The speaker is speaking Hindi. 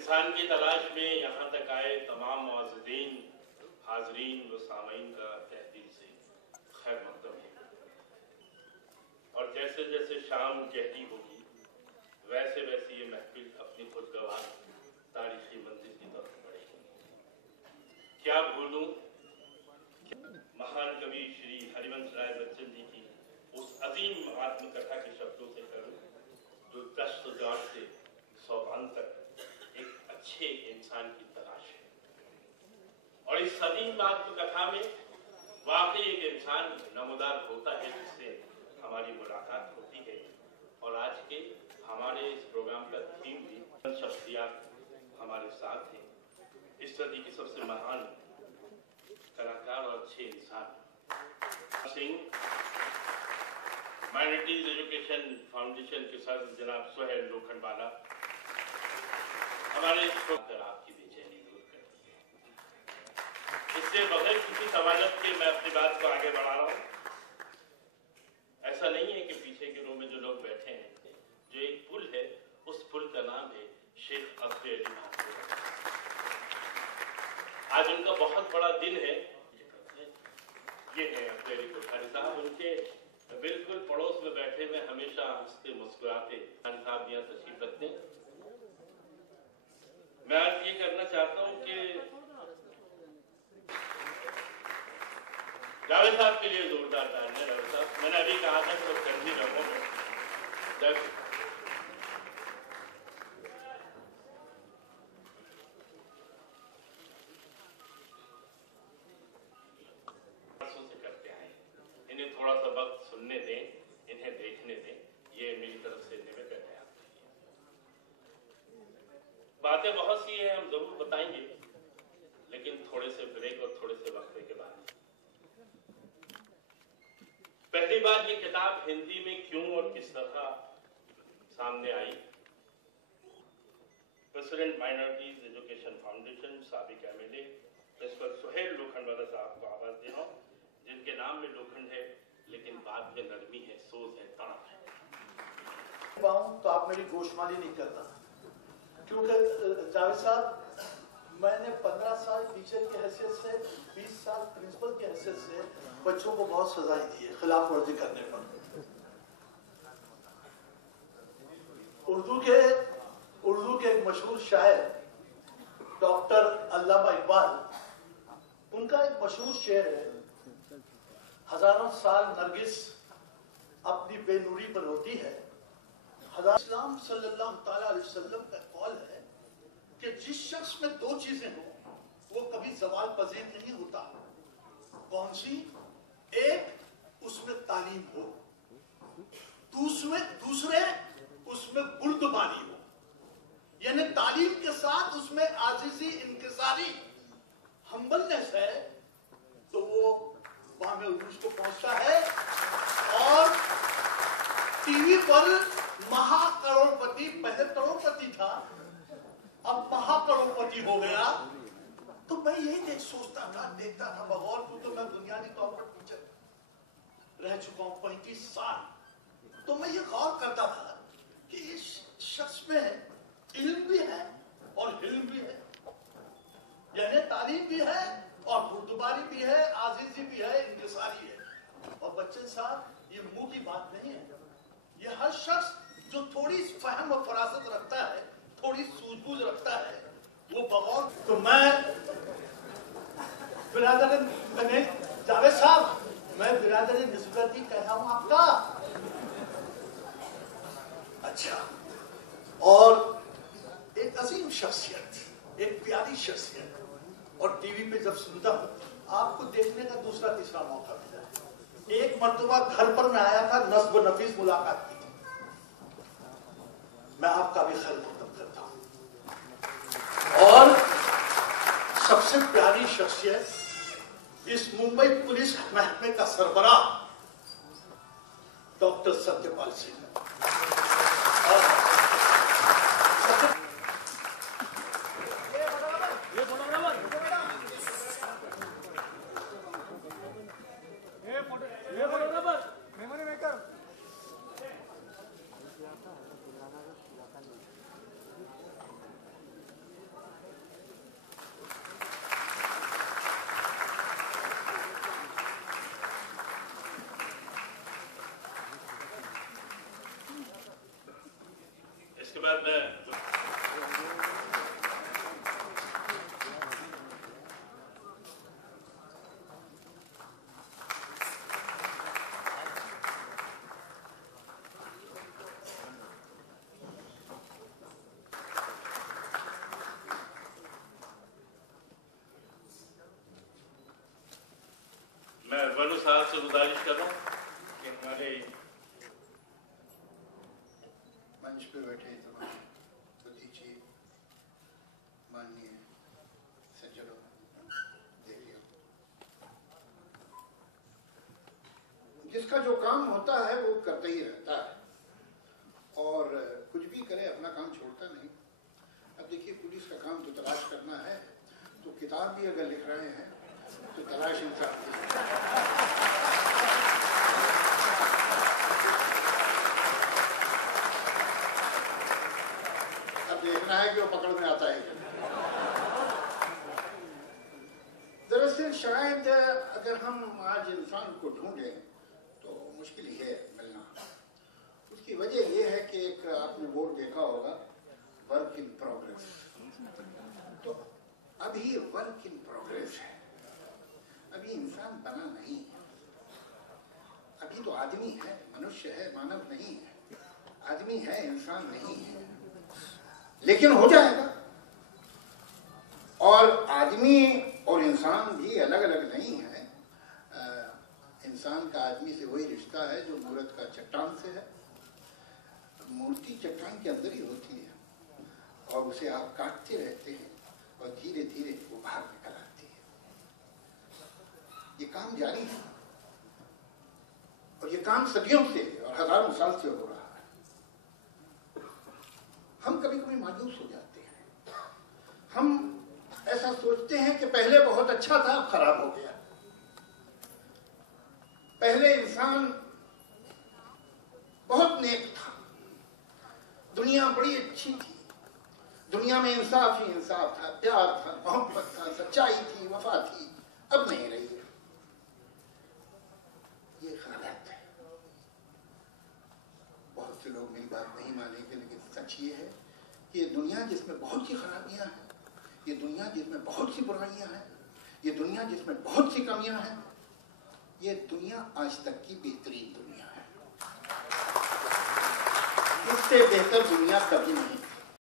इंसान की तलाश में यहाँ तक आए तमाम मुअज़्ज़िज़ीन, हाज़रीन व सामीन का तहे दिल से खैर मक़दम है। और जैसे जैसे शाम गहरी होगी वैसे वैसे ये महफिल अपनी खुदगवार तारीखी मंजिल की तरफ बढ़ेगी। क्या भूलूं महान कवि श्री हरिवंश राय बच्चन जी की उस अजीम आत्मकथा के शब्दों से करूं जो दस्त जार से सोपान तक एक अच्छे इंसान की तलाश है। और इस अजीम आत्मकथा में वाकई एक इंसान नमूदार होता है जिससे हमारी मुलाकात होती है। और आज के हमारे इस प्रोग्राम का थीम भी शख्सियत हमारे साथ हैं। इस सदी की सबसे महान कलाकार और अच्छे इंसान सिंह माइनॉरिटीज एजुकेशन फाउंडेशन के साथ जनाब सोहेल लोखंडवाला हमारे आपकी बेचैनी दूर करती है। इससे बगैर किसी सवालत के मैं अपनी बात को आगे बढ़ा रहा हूँ। ऐसा नहीं है कि पीछे के रो में जो लोग बैठे हैं, जो एक पुल है, उस पुल का नाम है शेख अब्दुल अली भानपुरी। आज उनका बहुत बड़ा दिन है। ये है अब्दुल अली कोठारी साहब, उनके बिल्कुल पड़ोस में बैठे हुए हमेशा हंसते मुस्कुराते साहब यहाँ तशरीफ रखते हैं। मैं आज ये करना चाहता हूँ कि जावेद साहब के लिए जोरदार तालियां। जावेद साहब, मैंने अभी कहा था कि कर भी रहूंगा से करते आए। इन्हें थोड़ा सा वक्त सुनने दें, इन्हें देखने दें, ये मेरी तरफ से निवेदन है। बातें बहुत सी हैं, हम जरूर बताएंगे, लेकिन थोड़े से ब्रेक और थोड़े से वक्फे के बाद। पहली बार ये किताब हिंदी में क्यों और किस तरह सामने आई, प्रेसिडेंट माइनॉरिटीज एजुकेशन फाउंडेशन साबिक एमएलए प्रिंसिपल सोहेल लोखंडवाला साहब को आवाज दे रहा हूं, जिनके नाम में लोखंड है लेकिन बात में नरमी है, सोज है, तड़प है। तो आप मेरी गोशमाली नहीं करना, क्योंकि जावेद साहब, मैंने 15 साल टीचर की हैसियत से, 20 साल प्रिंसिपल की हैसियत से बच्चों को बहुत सजाएं दी है खिलाफ वर्जी करने पर। उर्दू के एक मशहूर शायर डॉक्टर अल्लामा इकबाल, उनका एक मशहूर शेर है, हजारों साल नरगिस अपनी बेनूरी पर होती है। इस्लाम सल्लल्लाहु अलैहि वसल्लम का कौल है कि जिस शख्स में दो चीजें हो वो कभी ज़वाल पजीर नहीं होता। कौन सी? एक, उसमें तालीम हो, दूसरे उसमें बुर्दबानी हो, यानी तालीम के साथ उसमें आजिज़ी, इंकिसारी, हम्बलनेस है, तो वो बामे उरूज को पहुंचता है। और टीवी पर महाकरोड़पति, पहले करोड़पति था, अब महाकरोड़पति हो गया। तो मैं यही सोचता था, देखता था बगौर को, तो मैं बुनियादी तौर पर टीचर रह चुका हूं 35 साल। तो मैं ये गौर करता था कि इस शख्स में इल्म भी है और हिल्म भी है, यानी तालीम भी है और बुर्दबारी भी है, आजीजी भी है, इंकिसारी है। और बच्चन साहब, ये मुंह की बात नहीं है, ये हर शख्स जो थोड़ी फहम और फरासत रखता है, थोड़ी सूझबूझ रखता है, वो बगौर। तो मैं बिरादर जावेद साहब, मैं बिरादर निस्बती कह रहा हूं आपका। अच्छा, और एक अजीम शख्सियत, एक प्यारी शख्सियत, और टीवी पे जब सुनता हूं, आपको देखने का दूसरा तीसरा मौका मिला। एक मर्तबा घर पर मैं आया था, नस्ब नफीस मुलाकात की, मैं आपका भी खैर मकदम करता हूं। और सबसे प्यारी शख्सियत इस मुंबई पुलिस महकमे का सरबराह डॉक्टर सत्यपाल सिंह। बाद मैं वनु साहब से गुजारिश कर रहा हूँ कि हमारे मंच पे बैठे तमाम बुद्धिजीवी, माननीय सज्जनों, देवियों, जिसका जो काम होता है वो करता ही रहता है और कुछ भी करे अपना काम छोड़ता नहीं। अब देखिए, पुलिस का काम तो तलाश करना है, तो किताब भी अगर लिख रहे हैं तो तलाश इंसाफ की। देखना है कि वो पकड़ में आता है। दरअसल शायद अगर हम आज इंसान को ढूंढें तो मुश्किल ही है मिलना। उसकी वजह यह है कि एक आपने बोर्ड देखा होगा, वर्क इन प्रोग्रेस। तो अभी वर्क इन प्रोग्रेस है, अभी इंसान बना नहीं है। अभी तो आदमी है, मनुष्य है, मानव नहीं है। आदमी है, इंसान नहीं है, लेकिन हो जाएगा। और आदमी और इंसान भी अलग अलग नहीं है। इंसान का आदमी से वही रिश्ता है जो मूर्त का चट्टान से है। मूर्ति चट्टान के अंदर ही होती है और उसे आप काटते रहते हैं और धीरे धीरे वो बाहर निकल आती है। ये काम जारी है और ये काम सदियों से और हजारों साल से हो रहा है। हम कभी कभी मायूस हो जाते हैं। हम ऐसा सोचते हैं कि पहले बहुत अच्छा था, अब खराब हो गया। पहले इंसान बहुत नेक था, दुनिया बड़ी अच्छी थी, दुनिया में इंसाफ ही इंसाफ था, प्यार था, मोहब्बत था, सच्चाई थी, वफा थी। अब नहीं रही है। ये खराब है। बहुत से लोग मेरी बात नहीं मानेंगे, लेकिन सच ये है कि ये दुनिया जिसमें बहुत सी खराबियां हैं, ये दुनिया जिसमें बहुत सी बुराइयां हैं, ये दुनिया जिसमें बहुत सी कमियां हैं, ये दुनिया आज तक की बेहतरीन दुनिया है। इससे बेहतर दुनिया कभी नहीं।